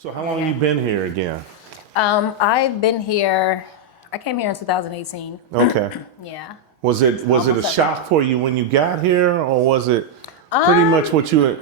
So how long you been here again? I've been here. I came here in 2018. Okay. Yeah. Was it a shock for you when you got here, or was it pretty much what you had?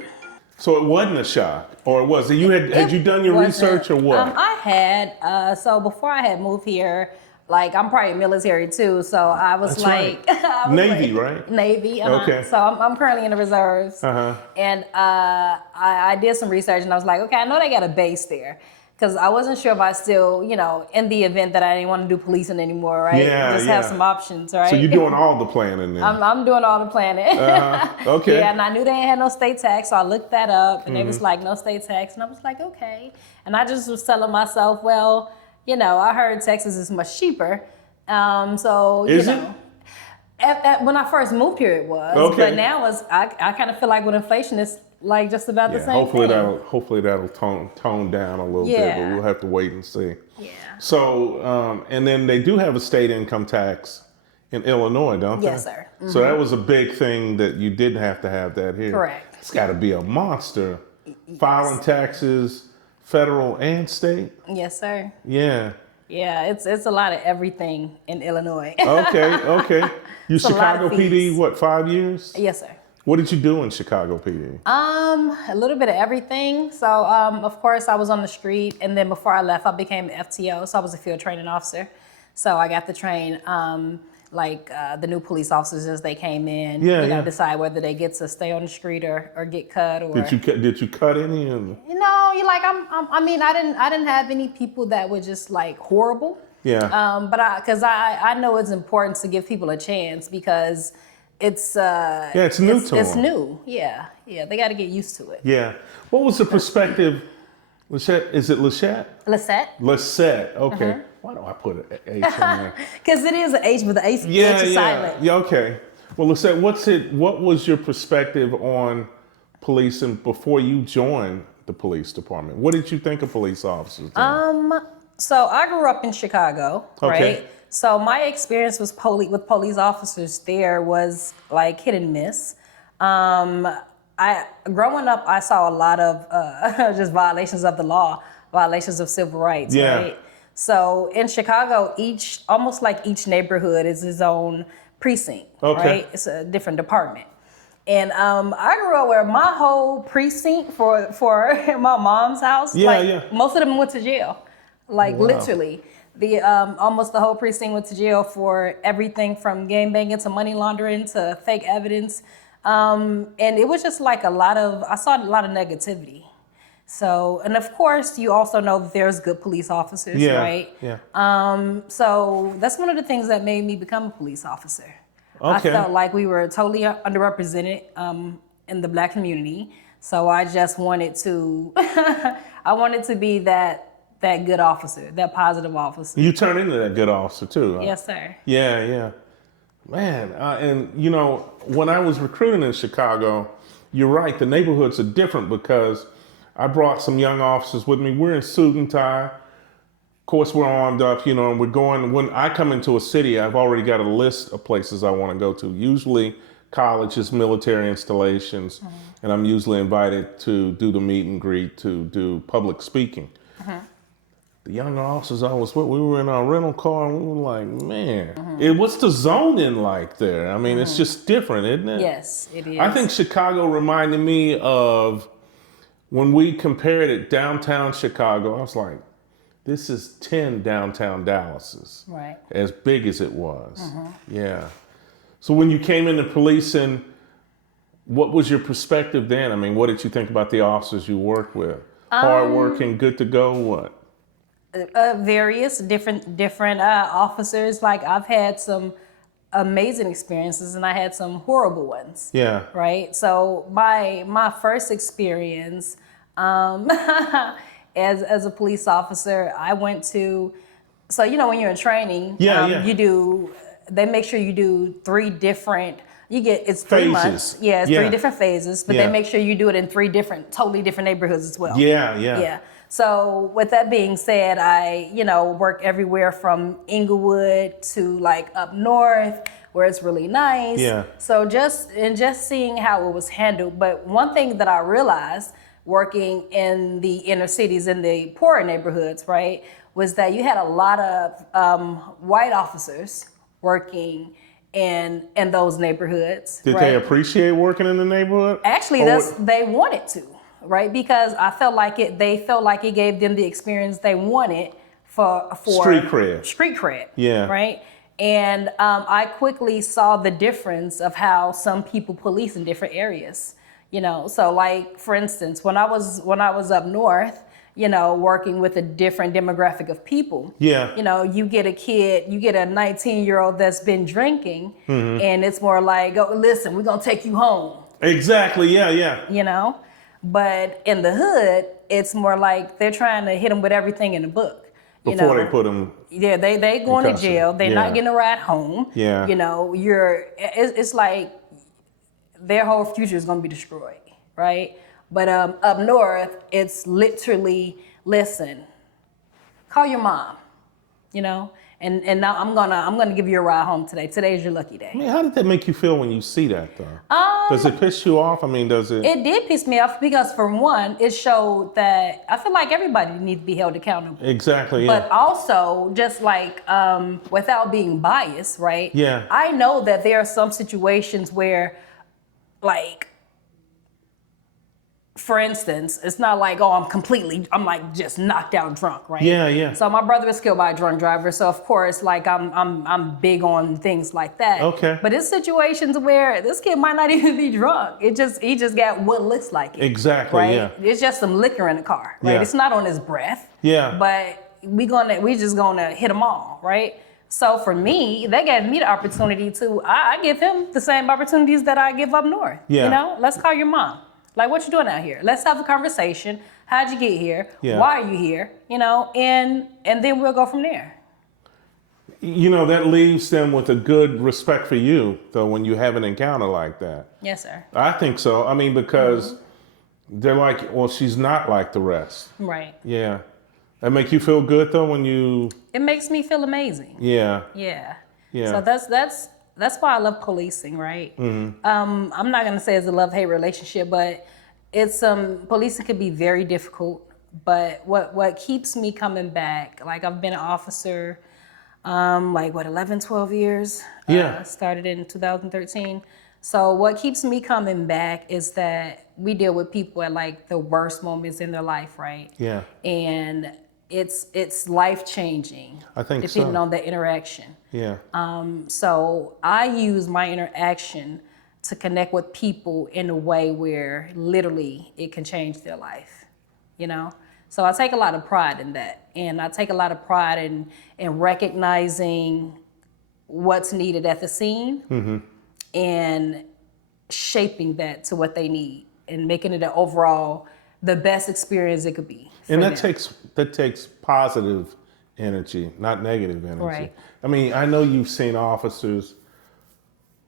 So it wasn't a shock, or was it? You had you done your research or what? I had. So before I had moved here, like I'm probably military too. So I was That's like, right. I was Navy, like, right? Navy. Okay. So I'm currently in the reserves. And I did some research and I was like, okay, I know they got a base there. Because I wasn't sure if I still, in the event that I didn't want to do policing anymore, right? Yeah, Just have some options, right? So you're doing all the planning then? I'm doing all the planning. Okay. Yeah, and I knew they ain't had no state tax, so I looked that up, and they was like, no state tax, and I was like, okay. And I just was telling myself, well, I heard Texas is much cheaper, so Is it? When I first moved here, it was. Okay. But now I kind of feel like with inflation, it's like just about the same thing. Hopefully that'll tone down a little bit, but we'll have to wait and see. Yeah. So and then they do have a state income tax in Illinois, don't they? Yes, sir. Mm-hmm. So that was a big thing that you didn't have to have that here. Correct. It's got to be a monster. Filing taxes, federal and state. Yes, sir. Yeah. Yeah, it's a lot of everything in Illinois. Okay. You It's a lot Chicago of PD, fees. what, 5 years? Yes, sir. What did you do in Chicago PD? A little bit of everything. So, of course, I was on the street, and then before I left, I became the FTO, so I was a field training officer. So I got to train the new police officers as they came in. Decide whether they get to stay on the street or get cut. Or Did you cut any of them? I didn't have any people that were just like horrible. Yeah. Because I know it's important to give people a chance because it's it's new to them. It's new. Yeah. They got to get used to it. Yeah. What was the perspective? Liseht, is it Liseht? Liseht. Liseht. Okay. Why do I put an H in there? Because it is an H, but the H is silent. Yeah. Okay. Well, Liseht, what was your perspective on policing before you joined the police department? What did you think of police officers? So I grew up in Chicago, Okay. right? So my experience with police officers there was like hit and miss. Growing up, I saw a lot of just violations of the law, violations of civil rights, right? So in Chicago, almost like each neighborhood is its own precinct, right? It's a different department. And I grew up where my whole precinct for my mom's house, most of them went to jail. Literally, almost the whole precinct went to jail for everything from gang banging to money laundering to fake evidence, and it was just like I saw a lot of negativity. So, and of course, you also know that there's good police officers, right? Yeah. So that's one of the things that made me become a police officer. Okay. I felt like we were totally underrepresented in the Black community, so I just wanted to, be that good officer, that positive officer. You turned into that good officer too. Huh? Yes, sir. Yeah. Man, and when I was recruiting in Chicago, you're right, the neighborhoods are different because I brought some young officers with me. We're in suit and tie. Of course, we're armed up, and we're going, when I come into a city, I've already got a list of places I want to go to. Usually colleges, military installations, and I'm usually invited to do the meet and greet, to do public speaking. The young officers I was with, we were in our rental car and we were like, man, what's the zoning like there? I mean, it's just different, isn't it? Yes, it is. I think Chicago reminded me of when we compared it downtown Chicago. I was like, this is 10 downtown Dallases. Right. As big as it was. Yeah. So when you came into policing, what was your perspective then? I mean, what did you think about the officers you worked with? Hardworking, good to go, what? Various different officers. Like I've had some amazing experiences and I had some horrible ones. Yeah. Right. So my first experience as a police officer, I went to. So when you're in training, they make sure you do 3 different. It's 3 phases. months. Yeah, it's 3 different phases, but they make sure you do it in 3 totally different neighborhoods as well. Yeah. So with that being said, I, work everywhere from Inglewood to like up north where it's really nice. Yeah. So just seeing how it was handled. But one thing that I realized working in the inner cities, in the poorer neighborhoods, right, was that you had a lot of white officers working in those neighborhoods. Did right? they appreciate working in the neighborhood? Actually, they wanted to, right? Because I felt like they felt like it gave them the experience they wanted for Street cred. Street cred. Yeah. Right. And I quickly saw the difference of how some people police in different areas. So like for instance, when I was up north, working with a different demographic of people. Yeah. You get a 19-year-old that's been drinking, and it's more like, oh, listen, we're gonna take you home. Exactly. Yeah. But in the hood, it's more like they're trying to hit them with everything in the book. Before they put them. Yeah, they going to jail. They're not getting a ride home. Yeah. It's like their whole future is going to be destroyed, right? But up north, it's literally, listen, call your mom, and now I'm gonna give you a ride home today. Today's your lucky day. I mean, how did that make you feel when you see that, though? Does it piss you off? I mean, does it? It did piss me off because, for one, it showed that I feel like everybody needs to be held accountable. Exactly. Yeah. But also, just like without being biased, right? Yeah. I know that there are some situations where, like, for instance, it's not like, oh, I'm like just knocked out drunk, right? Yeah. So my brother was killed by a drunk driver, so of course, like I'm big on things like that. Okay. But it's situations where this kid might not even be drunk. He just got what looks like it. Exactly. Right? Yeah. It's just some liquor in the car, right? Yeah. It's not on his breath. Yeah. But we just gonna hit them all, right? So for me, they gave me the opportunity to. I give him the same opportunities that I give up north. Yeah. Let's call your mom. Like, what you doing out here? Let's have a conversation. How'd you get here? Yeah. Why are you here? And then we'll go from there. That leaves them with a good respect for you, though, when you have an encounter like that. Yes, sir. I think so. I mean, because they're like, well, she's not like the rest. Right. Yeah. That make you feel good, though, when you... It makes me feel amazing. Yeah. Yeah. Yeah. So that's why I love policing, right? Mm-hmm. I'm not gonna say it's a love-hate relationship, but it's policing can be very difficult. But what keeps me coming back, like I've been an officer, 11, 12 years. Yeah. Started in 2013. So what keeps me coming back is that we deal with people at like the worst moments in their life, right? Yeah. And it's life-changing. I think so. Depending on the interaction. Yeah. So I use my interaction to connect with people in a way where literally it can change their life, So I take a lot of pride in that. And I take a lot of pride in recognizing what's needed at the scene and shaping that to what they need and making it the best experience it could be. And that takes positive energy, not negative energy. Right. I mean, I know you've seen officers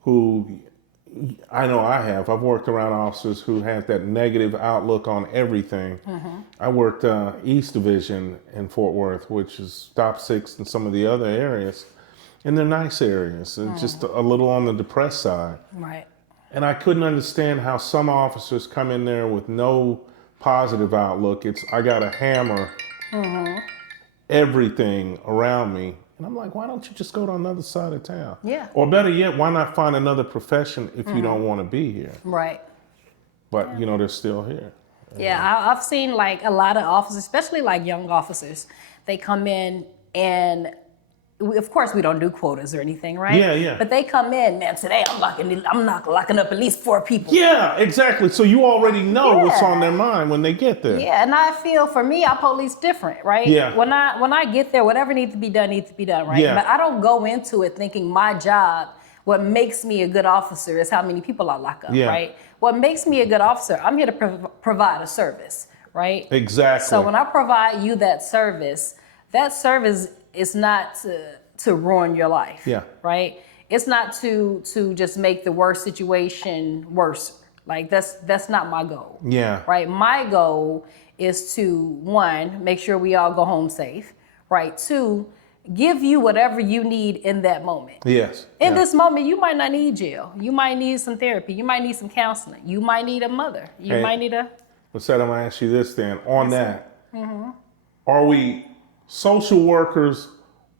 who, I know I have. I've worked around officers who have that negative outlook on everything. I worked East Division in Fort Worth, which is Stop 6 and some of the other areas. And they're nice areas, just a little on the depressed side. Right. And I couldn't understand how some officers come in there with no positive outlook. I got to hammer everything around me. And I'm like, why don't you just go to another side of town? Yeah. Or better yet, why not find another profession if you don't want to be here? Right. But, they're still here. Yeah, I've seen like a lot of officers, especially like young officers, they come in and of course we don't do quotas or anything, right? Yeah. But they come in, man, today I'm locking up at least 4 people. Yeah, exactly. So you already know what's on their mind when they get there. Yeah, and I feel for me, I police different, right? Yeah. When I get there, whatever needs to be done, right? Yeah. But I don't go into it thinking my job, what makes me a good officer is how many people I lock up, right? What makes me a good officer, I'm here to provide a service, right? Exactly. So when I provide you that service is not to ruin your life. Yeah. Right? It's not to just make the worst situation worse. Like that's not my goal. Yeah. Right? My goal is to, 1, make sure we all go home safe. Right? 2, give you whatever you need in that moment. Yes. In this moment, you might not need jail. You might need some therapy. You might need some counseling. You might need a mother. You might need a... But said, I'm going to ask you this then. On that, are we social workers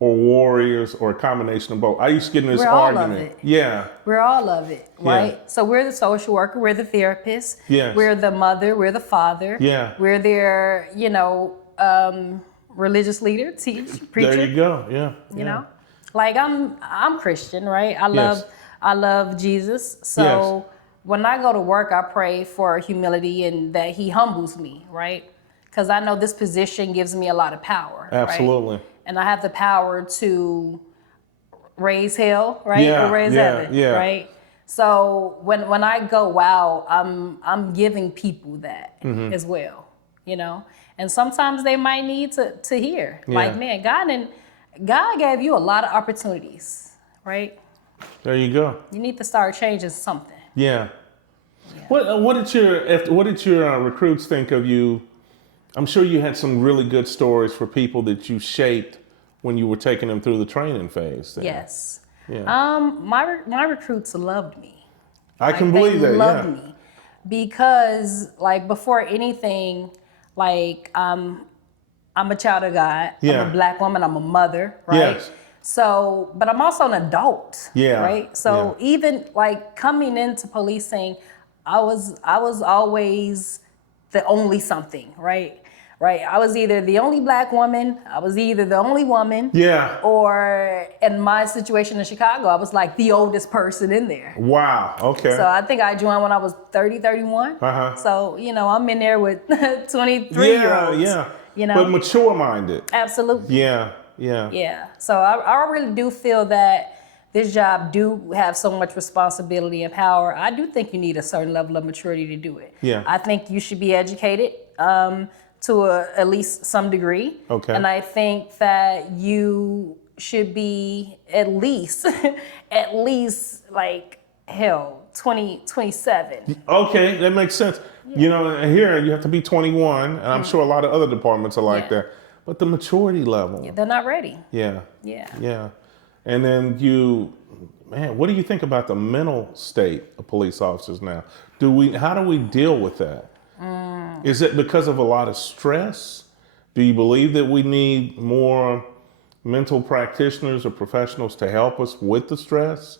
or warriors or a combination of both? I used to get in this We're all argument. of it. Yeah. We're all of it, right? Yeah. So we're the social worker, we're the therapist, Yes. we're the mother, we're the father, Yeah. we're their, religious leader, preacher. There you go. Yeah. You know, like I'm Christian, right? Yes. I love Jesus. So when I go to work, I pray for humility and that He humbles me, right? Because I know this position gives me a lot of power. Absolutely. Right? And I have the power to raise hell, right? Yeah, Or raise heaven, right? So when I go out, I'm giving people that as well, you know. And sometimes they might need to hear, like, man, God gave you a lot of opportunities, right? There you go. You need to start changing something. Yeah. What did your recruits think of you? I'm sure you had some really good stories for people that you shaped when you were taking them through the training phase. Then. Yes. Yeah. My recruits loved me. I can believe that. They loved me because, like, before anything, like, I'm a child of God. Yeah. I'm a Black woman. I'm a mother, right? Yes. So, but I'm also an adult, Yeah. right? So even like coming into policing, I was always the only something, right? Right. I was either the only Black woman, I was either the only woman, or in my situation in Chicago, I was like the oldest person in there. Wow. Okay. So I think I joined when I was 30, 31. So, I'm in there with 23-year-olds. Yeah. You know? But mature minded. Absolutely. Yeah. So I really do feel that this job do have so much responsibility and power. I do think you need a certain level of maturity to do it. Yeah. I think you should be educated to at least some degree. Okay. And I think that you should be at least like 27. Okay, that makes sense. Here you have to be 21, and I'm sure a lot of other departments are like that. But the maturity level. They're not ready. Yeah. Yeah. And then what do you think about the mental state of police officers now? How do we deal with that? Is it because of a lot of stress? Do you believe that we need more mental practitioners or professionals to help us with the stress?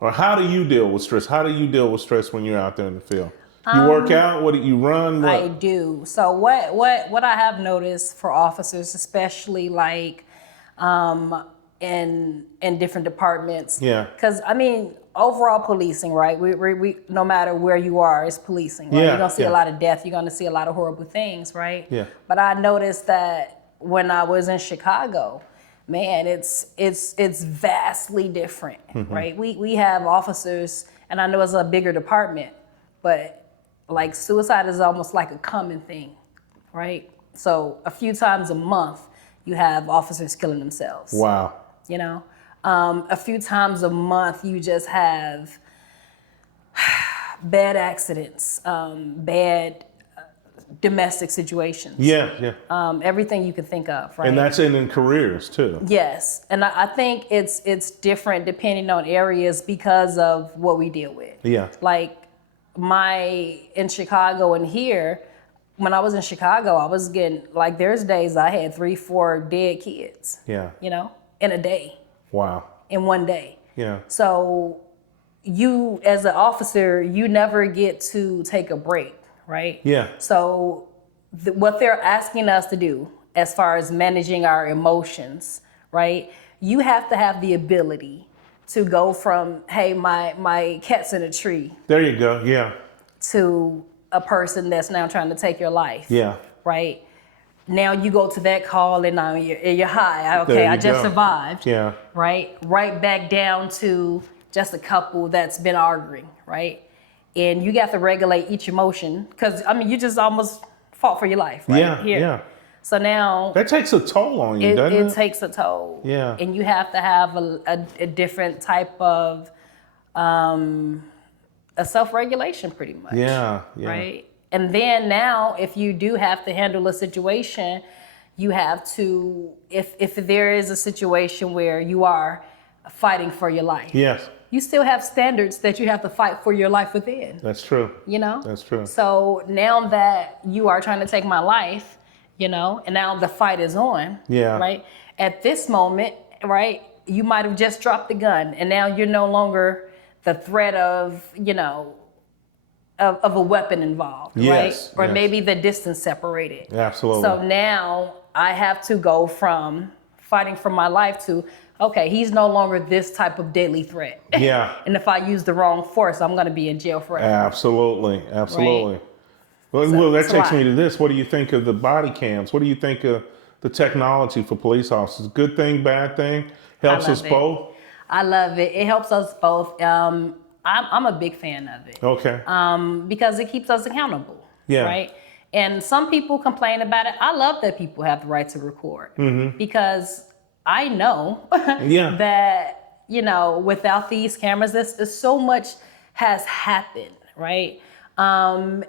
Or how do you deal with stress? How do you deal with stress when you're out there in the field? You work out? What do you run? What? I do. So what I have noticed for officers, especially like in different departments. Yeah. Because overall policing, right? We no matter where you are, it's policing, right? Yeah, You're gonna see a lot of death. You're gonna see a lot of horrible things, right? Yeah. But I noticed that when I was in Chicago, man, it's vastly different, right? We have officers, and I know it's a bigger department, but like suicide is almost like a common thing, right? So a few times a month, you have officers killing themselves. Wow. A few times a month, you just have bad accidents, bad domestic situations. Yeah. Everything you can think of, right? And that's in careers too. Yes, and I think it's different depending on areas because of what we deal with. Yeah. Like in Chicago and here, when I was in Chicago, I was getting, like, there's days I had 3-4 dead kids. Yeah. In a day. Wow. In one day. Yeah. So you, as an officer, you never get to take a break, right? Yeah. So what they're asking us to do as far as managing our emotions, right? You have to have the ability to go from, hey, my cat's in a tree. There you go. Yeah. To a person that's now trying to take your life. Yeah. Right? Now you go to that call and now you're high. Okay, I just survived. Yeah. Right? Right back down to just a couple that's been arguing, right? And you got to regulate each emotion because, you just almost fought for your life, right? Yeah, Here. yeah. So now... That takes a toll on you, doesn't it? It takes a toll. Yeah. And you have to have a different type of a self-regulation pretty much. Yeah. Right? And then now, if you do have to handle a situation, you have to, if there is a situation where you are fighting for your life. Yes. you still have standards that you have to fight for your life within. That's true. You know? That's true. So now that you are trying to take my life, you know, and now the fight is on, Yeah. right? At this moment, right, you might have just dropped the gun and now you're no longer the threat of, you know, of a weapon involved, Yes, right? Or yes. maybe the distance separated. Absolutely. So now I have to go from fighting for my life to, okay, he's no longer this type of deadly threat. Yeah. And if I use the wrong force, I'm going to be in jail forever. Absolutely. Absolutely. Right. Well, that it's a takes me lot. to this. What do you think of the body cams? What do you think of the technology for police officers? Good thing, bad thing? Helps us love it. both? I love it. It helps us both. I'm a big fan of it. Okay. Because it keeps us accountable. Yeah. Right. And some people complain about it. I love that people have the right to record because I know Yeah. that, you know, without these cameras, there's so much has happened, right? And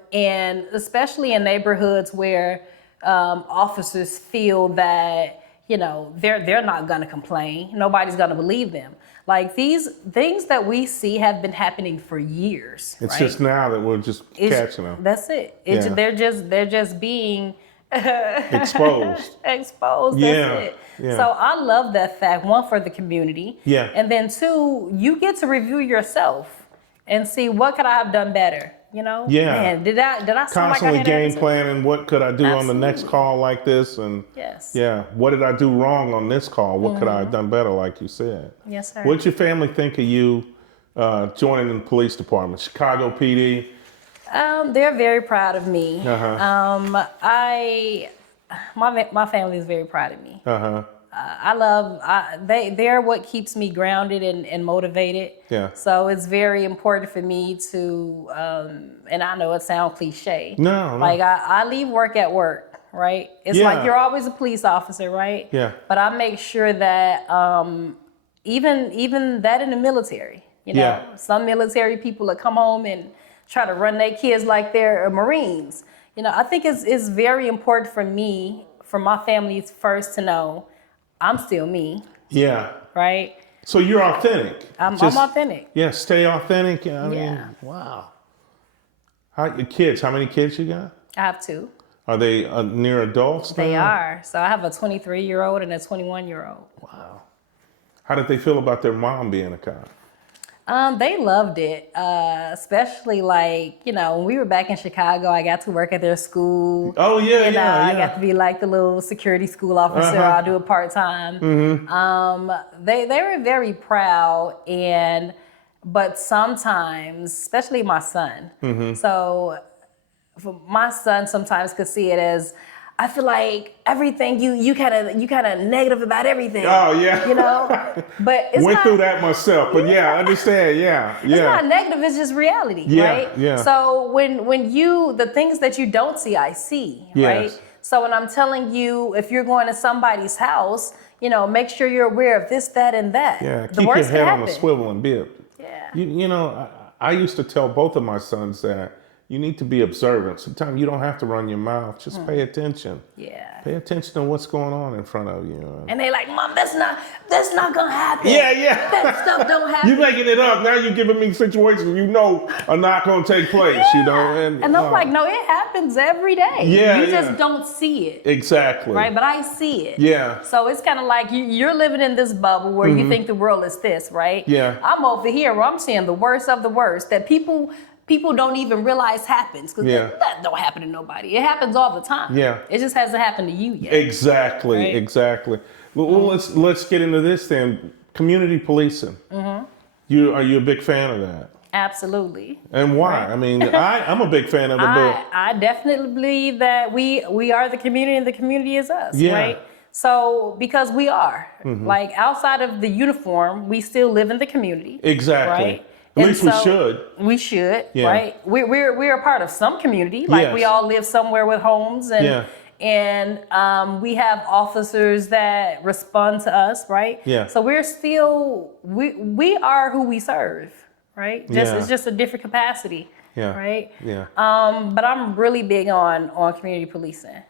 especially in neighborhoods where officers feel that, you know, they're not gonna complain. Nobody's gonna believe them. Like these things that we see have been happening for years. It's right? just now that we're just catching them. That's it. Yeah. They're just being Exposed. exposed. Yeah, That's it. yeah. So I love that fact. One, for the community. Yeah. And then two, you get to review yourself and see what could I have done better. You know? Yeah. Man, did I sound like I Constantly had game attitude? planning. What could I do on the next Absolutely. call like this? And Yes. yeah, what did I do wrong on this call? What could I have done better, like you said? Yes, sir. What'd your family think of you joining the police department? Chicago PD? They're very proud of me. Uh-huh. My family is very proud of me. Uh-huh. They're what keeps me grounded and motivated. Yeah. So it's very important for me to, and I know it sounds cliche. No. Like I leave work at work, right? It's Yeah. like you're always a police officer, right? Yeah. But I make sure that even that in the military, you know, Yeah. some military people that come home and try to run their kids like they're Marines. You know, I think it's very important for me, for my family first to know I'm still me, Yeah. right? So you're authentic. I'm Just- authentic. Yeah, stay authentic. I mean, Yeah. wow. Your kids, how many kids you got? I have two. Are they near adults now? They are. So I have a 23-year-old and a 21-year-old. Wow. How did they feel about their mom being a cop? They loved it, especially like, you know, when we were back in Chicago, I got to work at their school. Oh, yeah, And yeah, I yeah. got to be like the little security school officer. Uh-huh. I'll do it part-time. They were very proud, but sometimes, especially my son. So my son sometimes could see it as, I feel like everything you kind of negative about everything. Oh, yeah. You know, but it's Went not, through that myself, but yeah, I understand. Yeah, It's yeah. not negative. It's just reality, Yeah, right? yeah. So when you the things that you don't see, I see, Yes. right? So when I'm telling you, if you're going to somebody's house, you know, make sure you're aware of this, that, and that. Yeah, The keep your worst head can on the happen. swivel and bib. Yeah. You know, I used to tell both of my sons that you need to be observant. Sometimes you don't have to run your mouth. Just pay attention. Yeah. Pay attention to what's going on in front of you. And they like, Mom, that's not gonna happen. Yeah, yeah. That stuff don't happen. You're making it up. Now you're giving me situations you know are not going to take place, you know. And I'm like, no, it happens every day. Yeah, You yeah. just don't see it. Exactly. Right, but I see it. Yeah. So it's kind of like you're living in this bubble where you think the world is this, right? Yeah. I'm over here where I'm seeing the worst of the worst that people don't even realize happens, because Yeah. that don't happen to nobody. It happens all the time. Yeah. It just hasn't happened to you yet. Exactly. Right. Exactly. Well, let's get into this then. Community policing. Are you a big fan of that? Absolutely. And why? I mean, I'm a big fan of it, but I definitely believe that we are the community and the community is us, Yeah. right? So because we are, like outside of the uniform, we still live in the community. exactly. Right? At And least we so- should. We should, Yeah. right? We're a part of some community. Like Yes. we all live somewhere with homes, and Yeah. we have officers that respond to us, right? Yeah. So we're still we are who we serve, right? Yeah. It's just a different capacity, Yeah. right? Yeah. But I'm really big on community policing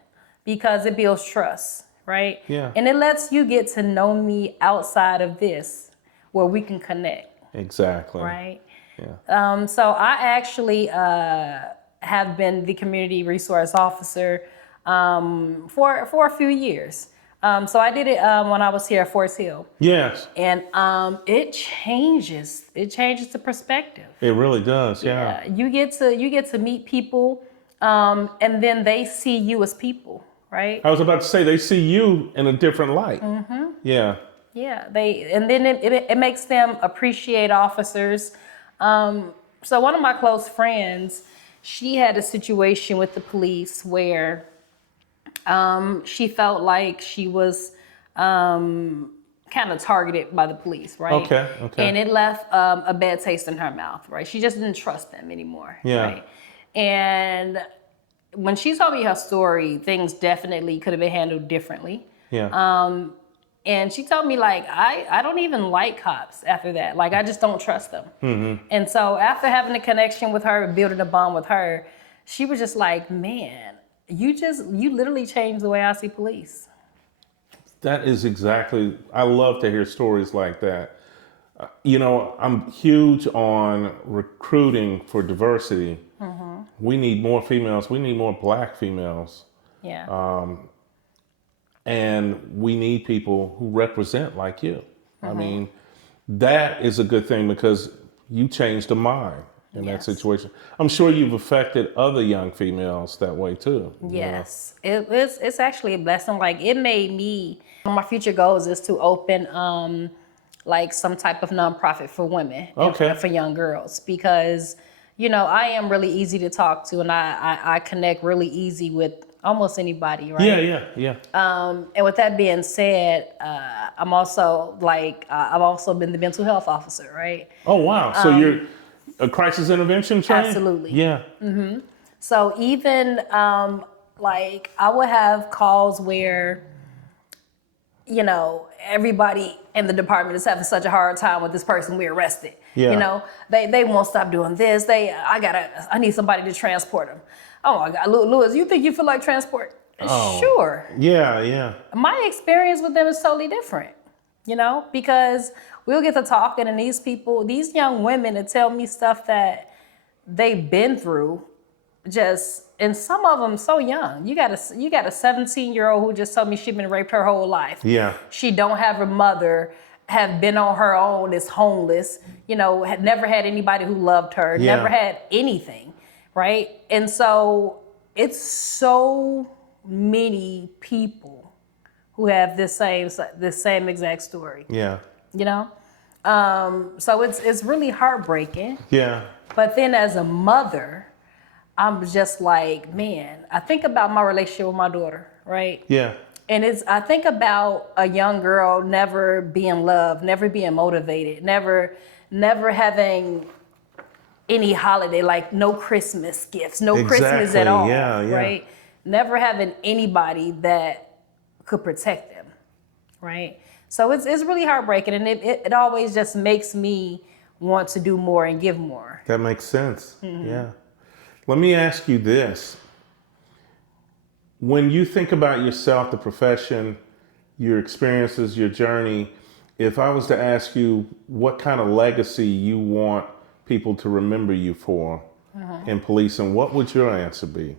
because it builds trust, right? Yeah. And it lets you get to know me outside of this, where we can connect. Exactly. right? Yeah. So I actually have been the community resource officer for a few years. So I did it when I was here at Forest Hill, Yes. and it changes. It changes the perspective. It really does. Yeah. You get to meet people, and then they see you as people, right? I was about to say they see you in a different light. Yeah. Yeah, and then it makes them appreciate officers. So one of my close friends, she had a situation with the police where she felt like she was kind of targeted by the police, right? Okay. Okay. And it left a bad taste in her mouth, right? She just didn't trust them anymore, Yeah. right? And when she told me her story, things definitely could have been handled differently. Yeah. And she told me, like, I don't even like cops after that. Like, I just don't trust them. And so after having a connection with her, building a bond with her, she was just like, man, you literally changed the way I see police. That is exactly, I love to hear stories like that. You know, I'm huge on recruiting for diversity. We need more females. We need more Black females. Yeah. And we need people who represent like you. I mean, that is a good thing because you changed a mind in that Yes. situation. I'm sure you've affected other young females that way too. Yes, it's actually a blessing. Like, it made me. One of my future goals is to open like some type of nonprofit for women and for young girls, because I am really easy to talk to, and I connect really easy with almost anybody, right? Yeah. And with that being said, I'm also I've also been the mental health officer, right? Oh wow! So you're a crisis intervention trained? Absolutely. Yeah. So even I would have calls where everybody in the department is having such a hard time with this person we arrested. Yeah. They won't stop doing this. I need somebody to transport them. Oh my God, Lewis, you think you feel like transport? Oh. Sure. Yeah. My experience with them is totally different, because we'll get to talking, and these young women, to tell me stuff that they've been through, and some of them so young. You got a 17-year-old who just told me she'd been raped her whole life. Yeah. She don't have a mother, have been on her own, is homeless, had never had anybody who loved her, never had anything, right? And so it's so many people who have this same exact story. Yeah. So it's really heartbreaking. Yeah. But then as a mother, I'm just like, man, I think about my relationship with my daughter, right? Yeah. And I think about a young girl never being loved, never being motivated, never having any holiday, like no Christmas gifts, no Christmas at all, right? Never having anybody that could protect them, right? So it's really heartbreaking, and it always just makes me want to do more and give more. That makes sense. Yeah. Let me ask you this. When you think about yourself, the profession, your experiences, your journey, if I was to ask you what kind of legacy you want people to remember you for in policing, what would your answer be?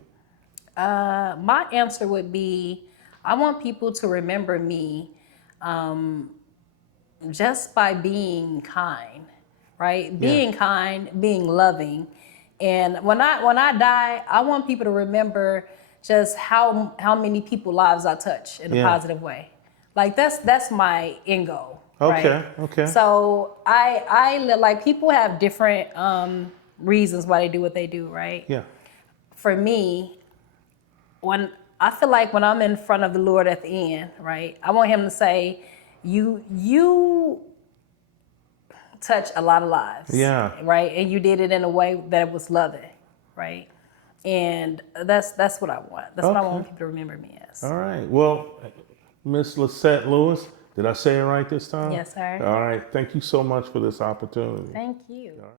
My answer would be, I want people to remember me just by being kind, right? Being kind, being loving. And when I die, I want people to remember just how many people's lives I touch in a positive way. Like that's my end goal. Okay. So I like, people have different reasons why they do what they do, right? Yeah. For me, when I'm in front of the Lord at the end, right, I want him to say, you touch a lot of lives. Yeah. Right? And you did it in a way that was loving, right? And that's what I want. That's what I want people to remember me as. All right. Well, Miss Liseht Lewis, did I say it right this time? Yes, sir. All right. Thank you so much for this opportunity. Thank you.